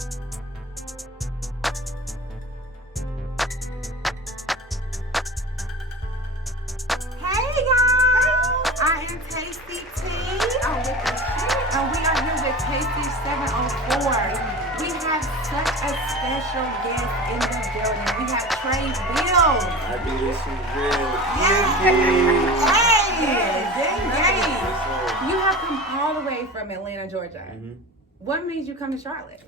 Hey y'all! I am Tasty T. And we are here with Tasty 704. We have such a special guest in the building. We have Trey Bills. I do this shit real. Hey! You have come all the way from Atlanta, Georgia. Mm-hmm. What made you come to Charlotte?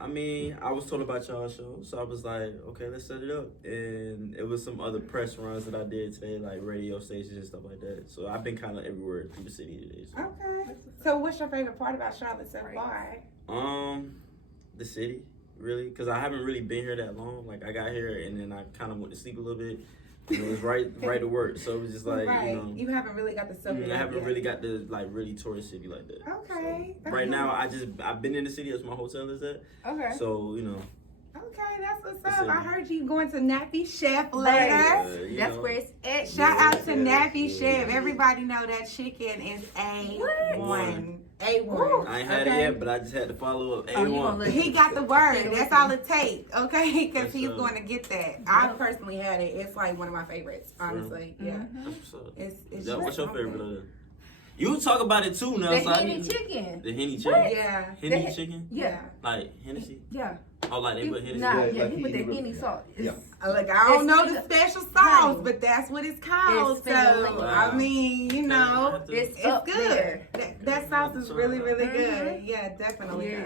I mean, I was told about y'all's show, so I was like, okay, let's set it up. And it was some other press runs that I did today, like radio stations and stuff like that. So I've been kind of everywhere through the city today. So. Okay. So what's your favorite part about Charlotte so far? The city, really, because I haven't really been here that long. Like I got here and then I kind of went to sleep a little bit. And it was right to work, so it was just like you haven't really got the soak. I haven't really got the really tourist city like that. Okay. So, right now, I've been in the city. That's my hotel is at. Okay. So Okay, that's what's up. I heard you going to Nappy Chef later. That's where it's at. Shout out to Nappy Chef. Everybody know that chicken is A1. A1. I ain't had it yet, but I just had to follow up A1. He got the word. That's all it takes, okay? Because he's going to get that. I personally had it. It's like one of my favorites, honestly. Yeah. What's your favorite? You talk about it too now. The Henny chicken. The Henny chicken? Yeah. Henny chicken? Yeah. Like Hennessy? Yeah. Oh, like they put Hennessy? Nah, Yeah, he put the Henny sauce. Yeah. Look, I don't know the special sauce, but that's what it's called. So, I mean, you know, it's good. That sauce is really, really good. Yeah, definitely.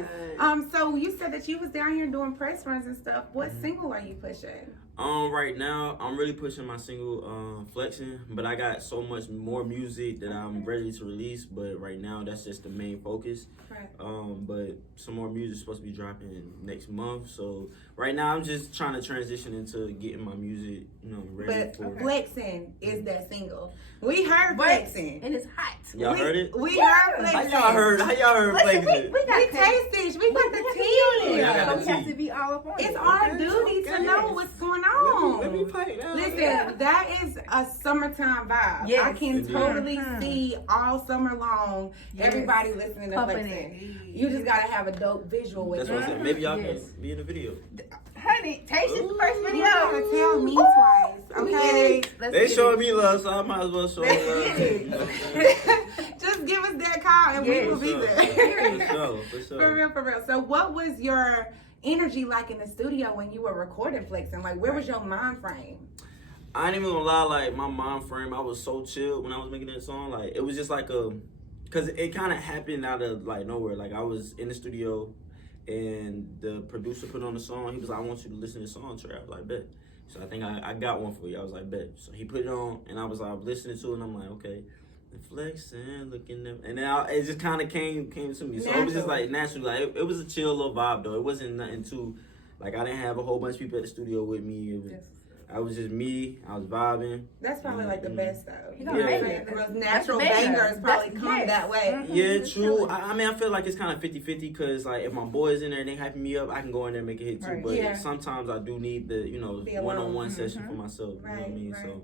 So you said that you was down here doing press runs and stuff. What single are you pushing? Right now, I'm really pushing my single, FLEXIN, but I got so much more music that I'm ready to release, but right now, that's just the main focus. Right. But some more music is supposed to be dropping next month, so right now, I'm just trying to transition into getting my music, ready for... But FLEXIN is that single. We heard FLEXIN. And it's hot. Y'all heard it? We heard FLEXIN. How y'all heard FLEXIN? We tasted. We got the tea on it. Don't have to be all up on it. It's our duty to know what's going on. Let me pipe now. Listen, that is a summertime vibe. Yes. I can totally see all summer long everybody listening to Pumping FLEXIN. You just gotta have a dope visual with That's it. what I said. Maybe y'all can be in the video. Honey, Taste is the first video. You gotta tell me twice, okay? They showing me love, so I might as well show them love too. Just give us that call and we will be there. For sure. For real. So what was your energy like in the studio when you were recording FLEXIN? Like, where was your mind frame? I ain't even gonna lie, like, my mind frame, I was so chill when I was making that song. Like, it was just like because it kind of happened out of, like, nowhere. Like, I was in the studio, and the producer put on the song. He was like, I want you to listen to the song, Trey. I was like, bet. So I think I got one for you. I was like, bet. So he put it on, and I was like, listening to it, and I'm like, okay. FLEXIN, looking them, and then it just kind of came to me. So it was just like naturally, like it was a chill little vibe though. It wasn't nothing too, like I didn't have a whole bunch of people at the studio with me. I was just me. I was vibing. That's probably like the best though. You know, the most natural bangers probably come that way. Yeah, true. I mean, I feel like it's kind of 50-50 because like if my boy's in there and they hyping me up, I can go in there and make a hit too. But sometimes I do need the one-on-one session for myself. You know what I mean? So.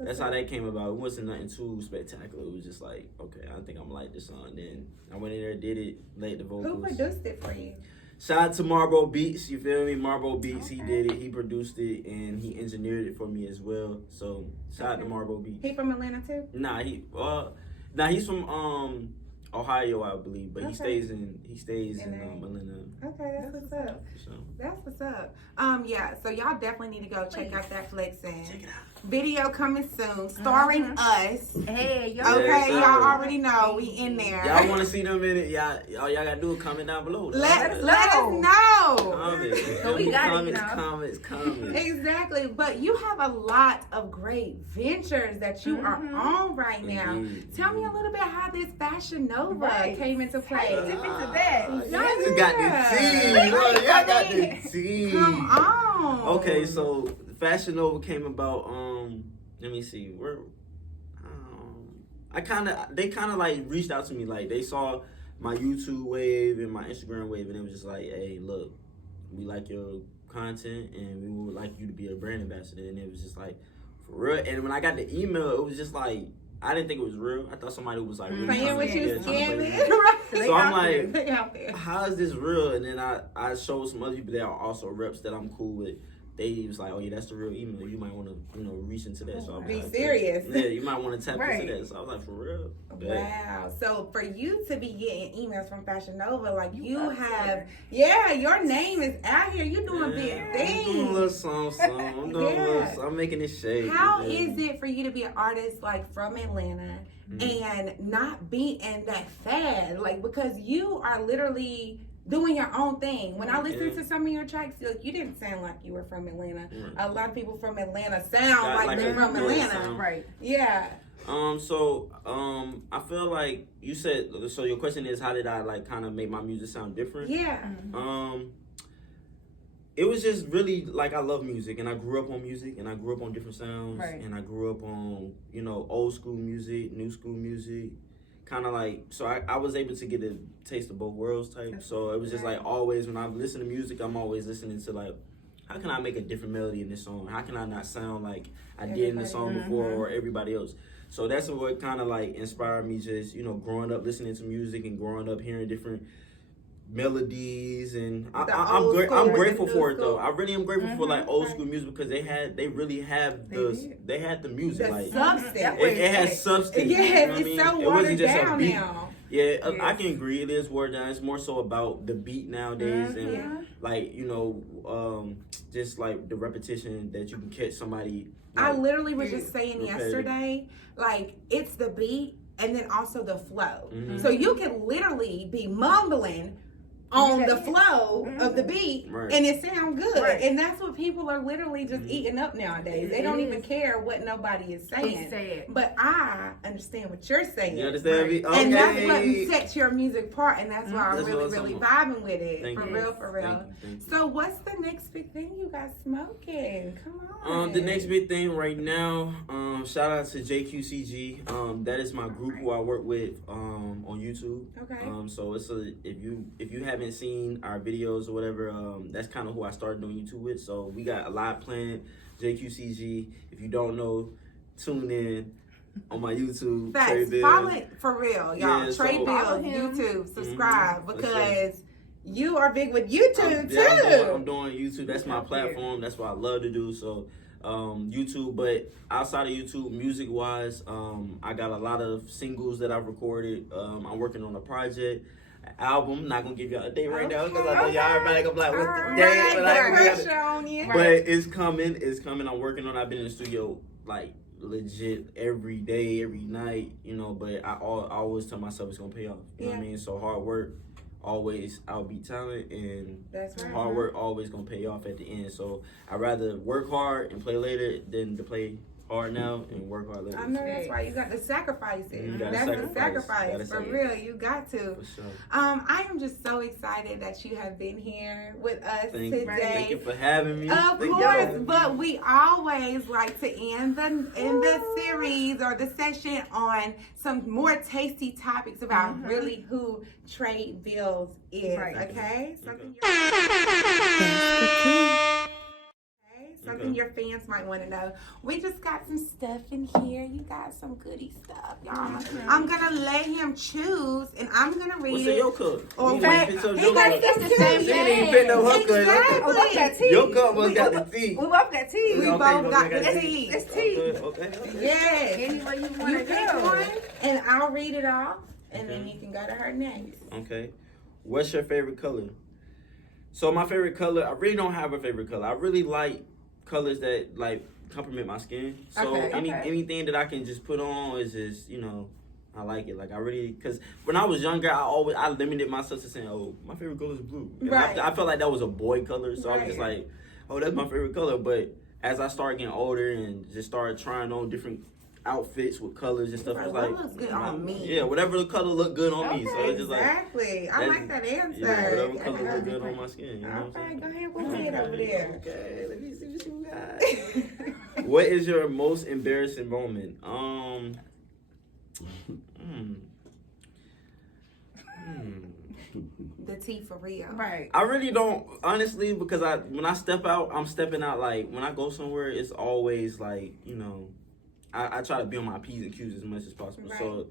That's how that came about. It wasn't nothing too spectacular. It was just like, okay, I think I'm gonna like this song. Then I went in there, did it, laid the vocals. Who produced it for you? Shout out to Marbo Beats, you feel me? Marbo Beats, he did it, he produced it, and he engineered it for me as well. So shout out to Marbo Beats. He from Atlanta too? He's from Ohio, I believe, but he stays in Atlanta. Okay, that's what's up. That's what's up. So y'all definitely need to go check out that FLEXIN. Check it out. Video coming soon, starring us. Hey, y'all. Okay, y'all already know we in there. Y'all want to see them in it? All y'all gotta do is comment down below. Let us know. Comments. So we got Comments. Exactly, but you have a lot of great ventures that you are on right now. Tell me a little bit how this Fashion Nova came into play. Dip into that. Y'all just got the tea. Y'all got the tea. Come on. Okay, so Fashion Nova came about. Let me see. They kind of like reached out to me. Like they saw my YouTube wave and my Instagram wave, and it was just like, hey, look, we like your content, and we would like you to be a brand ambassador. And it was just like, for real. And when I got the email, it was just like, I didn't think it was real. I thought somebody was like really playing trying with to you, get scamming. something. Right. So I'm like, they out there. how is this real? And then I showed some other people that are also reps that I'm cool with. They was like, oh yeah, that's the real email. You might want to, reach into that. So I was Be like, serious. Yeah, you might want to tap Right. into that. So I was like, for real? Wow. So for you to be getting emails from Fashion Nova, like you up have, there. your name is out here. You doing big I'm things. doing a little something. I'm doing a little. I'm making it shake. How is it for you to be an artist like from Atlanta Mm-hmm. and not be in that fad? Like, because you are literally doing your own thing. When I listened to some of your tracks, like, you didn't sound like you were from Atlanta. A lot of people from Atlanta sound like they're from Atlanta. Right. Yeah. So I feel like you said. So your question is, how did I like kind of make my music sound different? Yeah. It was just really like I love music, and I grew up on music, and I grew up on different sounds, Right. and I grew up on old school music, new school music, kind of like. So I was able to get a taste of both worlds type. So it was just like always when I listen to music, I'm always listening to like, how can I make a different melody in this song? How can I not sound like I did in the song before or everybody else? So that's what kind of like inspired me, just growing up listening to music and growing up hearing different melodies, and I'm grateful for it though. I really am grateful for like old school music because they really have they had the music, The like substance. it has substance. Yes, you know what I it's mean? so It wasn't watered just a down beat. now. Yeah, I can agree. It is watered down. It's more so about the beat nowadays, and like just like the repetition that you can catch somebody. Like, I literally was just saying yesterday, like it's the beat and then also the flow. So you can literally be mumbling on the flow of the beat and it sounds good. And that's what people are literally just eating up nowadays. They don't even care what nobody is saying. But I understand what you're saying. You understand me? Okay. And that's what sets your music apart, and that's why I'm That's really vibing with it. Thank for you. real, for real. Thank you. So what's the next big thing you got smoking? Come on. The next big thing right now, shout out to JQCG. That is my group who I work with on YouTube. Okay. So it's if you haven't seen our videos or whatever, that's kind of who I started doing YouTube with. So we got a lot planned. JQCG. If you don't know, tune in on my YouTube. Trey Bill. Follow it for real, y'all. Yeah, Trey so- Bill, YouTube, subscribe For because you are big with YouTube too. I'm doing YouTube. That's my platform. That's what I love to do. So YouTube, but outside of YouTube, music wise, I got a lot of singles that I've recorded. I'm working on a project, an album. Not gonna give y'all a date right now because I know y'all everybody gonna be like, what's the date? But I ain't gonna give it. But it's coming. It's coming. I'm working on it. I've been in the studio like legit every day, every night, but I always tell myself it's gonna pay off. You know what I mean? So hard work always outbeat talent, and that's right. Hard work always gonna pay off at the end. So I'd rather work hard and play later than to play hard now and work hard later. I know that's why you got to sacrifice it. That's the sacrifice for real. You got to. For sure. I am just so excited that you have been here with us today. Thank you for having me. Of course, but we always like to end the series or the session on some more tasty topics about really who Trey Bills is. Okay, something. Something your fans might want to know. We just got some stuff in here. You got some goody stuff, y'all. I'm gonna let him choose, and I'm gonna read What's it. in your cup? He got the same Exactly. Your cup was got the tea. We both got tea. We both got the tea. It's tea. Okay. Yes. Anywhere you want You to pick go. one, and I'll read it off, and then you can go to her next. Okay. What's your favorite color? So my favorite color, I really don't have a favorite color. I really like colors that like complement my skin. So anything that I can just put on is just, I like it. Like I really, because when I was younger, I limited myself to saying, oh, my favorite color is blue. I felt like that was a boy color. So I was just like, oh, that's my favorite color. But as I started getting older and just started trying on different outfits with colors and stuff, it's like, what looks good on me? Yeah, whatever the color look good on me. So it's just like, exactly. I like that answer. yeah, whatever color look good on my skin. All right, go ahead, we'll see it over there. Okay, let me see what you got. What is your most embarrassing moment? The tea for real. Right. I really don't, honestly, because when I step out, I'm stepping out like when I go somewhere, it's always like, I try to be on my P's and Q's as much as possible. Right. So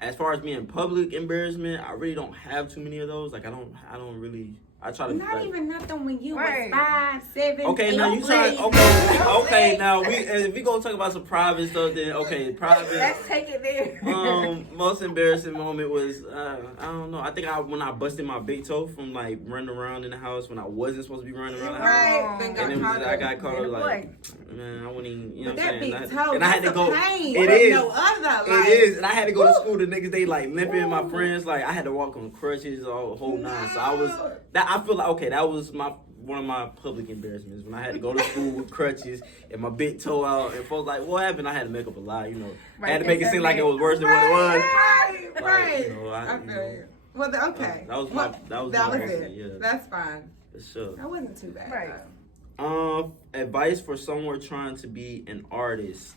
as far as being public embarrassment, I really don't have too many of those. Like I don't really. I try to Not even nothing when you was Right. 5, 7. Okay, 8, now you try. Okay. Now if we gonna talk about some private stuff, then okay, private. Let's take it there. Most embarrassing moment was I don't know. I think when I busted my big toe from like running around in the house when I wasn't supposed to be running around the house. Right. Then And it was, I got up. caught like, man, I wouldn't even, you know But what I'm that saying? big toe, And I had to go. pain. It There's is. no other. It is, and I had to go to school. The niggas they like limping. My friends like I had to walk on crutches all whole nine. So I was that. I feel like okay, that was one of my public embarrassments when I had to go to school with crutches and my big toe out. And folks like, what happened? I had to make up a lie. You know, I had to make it seem like it was worse than what it was. Right. Like, Right. you know, I you feel know, you. Well, okay. That was it. yeah. That's fine. For sure. That wasn't too bad. Right. Advice for someone trying to be an artist.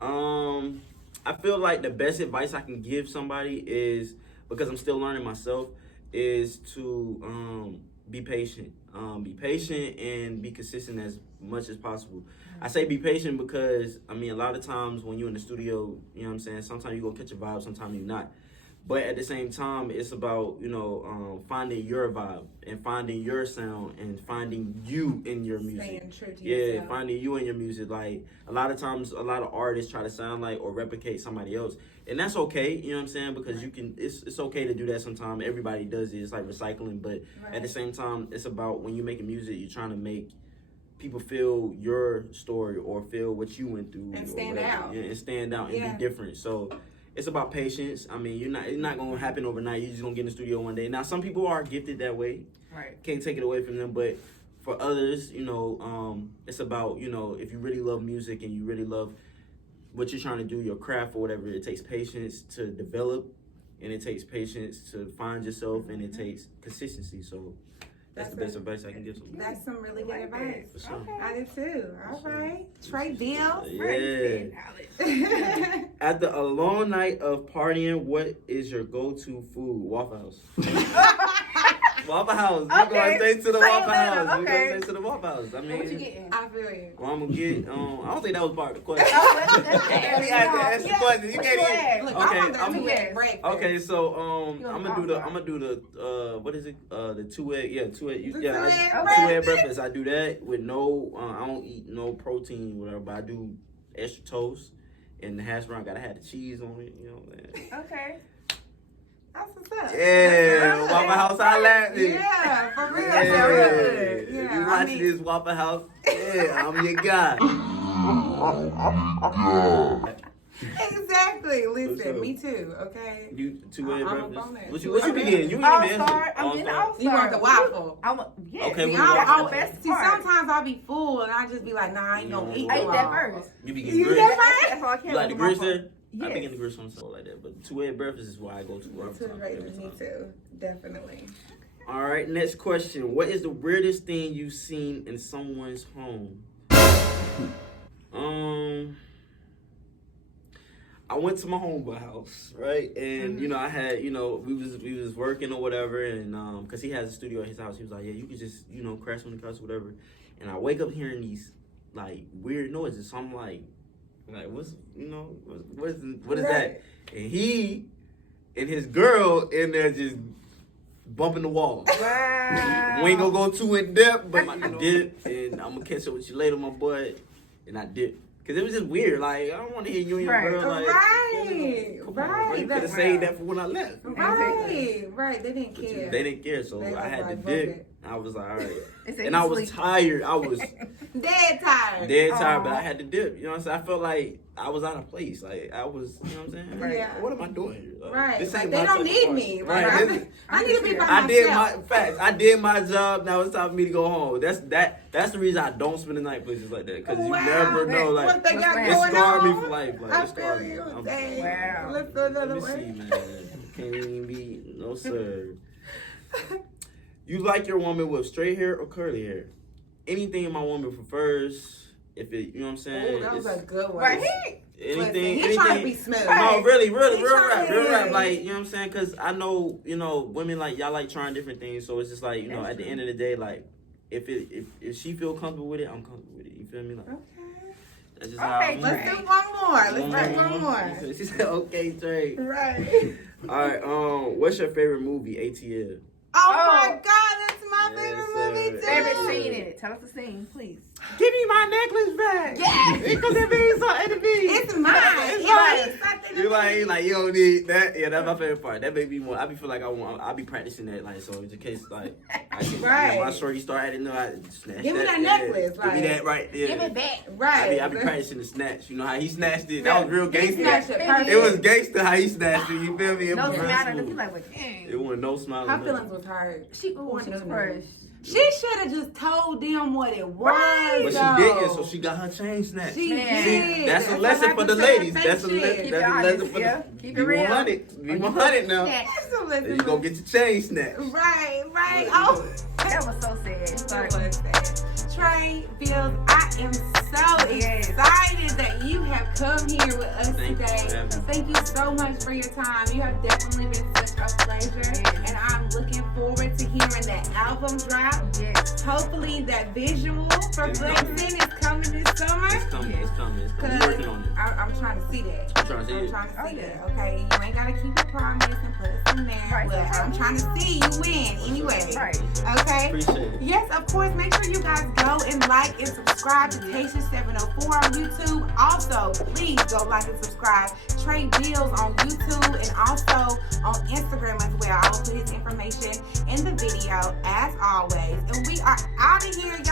I feel like the best advice I can give somebody is, because I'm still learning myself, is to be patient. Be patient and be consistent as much as possible. I say be patient because, I mean, a lot of times when you're in the studio, you know what I'm saying, sometimes you're going to catch a vibe, sometimes you're not. But at the same time, it's about, finding your vibe and finding your sound and finding you in your music. Staying true to Yeah, yourself. finding you in your music. Like, a lot of times, a lot of artists try to sound like or replicate somebody else. And that's okay, you know what I'm saying? Because you can, it's okay to do that sometimes. Everybody does it. It's like recycling. But at the same time, it's about when you're making music, you're trying to make people feel your story or feel what you went through. And or stand whatever. out. Yeah, and stand out and Yeah. be different. So it's about patience. I mean, it's not gonna happen overnight. You're just gonna get in the studio one day. Now, some people are gifted that way. Right. Can't take it away from them, but for others, it's about, if you really love music and you really love what you're trying to do, your craft or whatever, it takes patience to develop, and it takes patience to find yourself, and it takes consistency. So that's the best advice I can give someone. That's some really good advice. For sure. I did too. All right. Trey Bill. Yeah. After a long night of partying, what is your go-to food? Waffle House. Waffle House. We're going straight to the Waffle House. We're going straight to the Waffle House. I mean, What you getting? I feel you. well, I'm gonna get. I don't think that was part of the question. That's You asked the question. You can't Look, Okay, I'm on I'm- the two-egg breakfast. Okay, so You I'm on gonna do the the. I'm gonna do the. What is it? The 2-egg. Yeah, 2-egg. The Yeah, two-egg 2-egg breakfast. I do that with no. I don't eat no protein, whatever. But I do extra toast and the hash brown. Gotta have the cheese on it. You know what I'm saying? Okay. That's what's up. Yeah, Waffle House. I laugh. Yeah, for real. Yeah. For real. If Yeah, you watching this Waffle House, yeah, I'm your guy. Exactly. Listen, sure. me too. Okay. You 2-egg I'm a breakfast. bonus. What you be getting? You All eating Star. I'm getting All Star. You want the waffle? I want. Yeah. Okay, See, we I'm want- That's the always, best see, part. sometimes I'll be full and I just be like, nah, I ain't gonna eat I the ate that waffle. first. You be getting You grits. get that? That's all I care You like the about. grits there? I Yes. be getting the grits on something like that, but 2-egg breakfast is why I go to work. Me too. Definitely. All right, next question. What is the weirdest thing you've seen in someone's home? I went to my homeboy house, right? And I had, we was working or whatever, and cause he has a studio at his house. He was like, yeah, you could just, crash on the couch or whatever. And I wake up hearing these like weird noises. So I'm like what's what is that? And he and his girl in there just bumping the wall. Wow. We ain't gonna go too in depth, but I did, and I'm gonna catch up with you later, my boy. And I did, cause it was just weird. Like I don't want to hear you and your girl. Like, Right. come on, bro. You could have That's saved that for when I left. Right. They didn't But care. they didn't care, so They I was had to like, dip. fuck it. I was like, all right, They said and you I was sleep. tired. I was Dead tired. dead tired, Aw. but I had to dip. You know what I'm saying? I felt like I was out of place. Like I was, you know what I'm saying? Like, Yeah. what am I doing here? Like, Right. this Like, ain't they my don't type of need party. me. Right. Like, This- I need to be by I did my myself. facts. I did my job. Now it's time for me to go home. That's the reason I don't spend the night places like that, because you Wow. never know. Like What they got it it going scarred me on? for life. Like I it scarred feel me. you. I'm- Dang. Wow. Let's go another Let me way. see, man. Can't even be no sir. You like your woman with straight hair or curly hair? Anything my woman prefers. If it, you know what I'm saying. Oh, that was a good one. Right. Anything. Listen, he trying to be smooth. No, really, He real trying to rap. be- Like, you know what I'm saying? Because I know, women like y'all like trying different things. So it's just like, That's at the true. end of the day, like, if she feel comfortable with it, I'm comfortable with it. You feel me? Like, Okay. That's just how I move. Let's do one more. Let's do one more. She said, okay, Trey. Right. All right, what's your favorite movie, ATL? Oh my God, that's my favorite movie too. Favorite scene in it. Tell us the scene, please. Give me my necklace back. Yes. Because it means something to me. It's mine. It's It's you like you don't need that. Yeah, that's my favorite part. That made me more. I be feel like I'll be practicing that like so in case like I can, right. My shorty start adding I snatch give me that yeah. necklace. Give me that right there. Give it back. Right. I be practicing the snatch. You know how he snatched it. That was real gangster. It It was gangster how he snatched it. You feel me? It No was real smile. smooth. He like, what? Dang. It wasn't no smile. Her feelings was hurt. She was crushed. She should have just told them what it was. Right. But she didn't, so she got her chain snatched. She Man. did. That's a lesson for the ladies. That's a lesson for Yeah. the. Keep Be it real. 100. Be 100 now. That's a lesson. You gonna get your chain snatched. Right. Oh. That was so sad. Sorry. Trey, Bills, I am so excited that you have come here with us today. Thank you so much for your time. You have definitely been such a pleasure. And I'm looking forward to hearing that album drop. Yes. Hopefully that visual for FLEXIN is coming this summer. It's coming. We're working on it. I'm trying to see that. I'm trying to see I'm it. trying to see that. Okay, you ain't gotta keep your promise and put us in there. Right. But I'm trying to see you win anyway. Right. Okay. Appreciate it. Yes, of course. Make sure you guys go and like and subscribe to Tasia 704 on YouTube. Also, please go like and subscribe Trey Bills on YouTube and also on Instagram as well. I will put his information in the video as always. And we are out of here, y'all.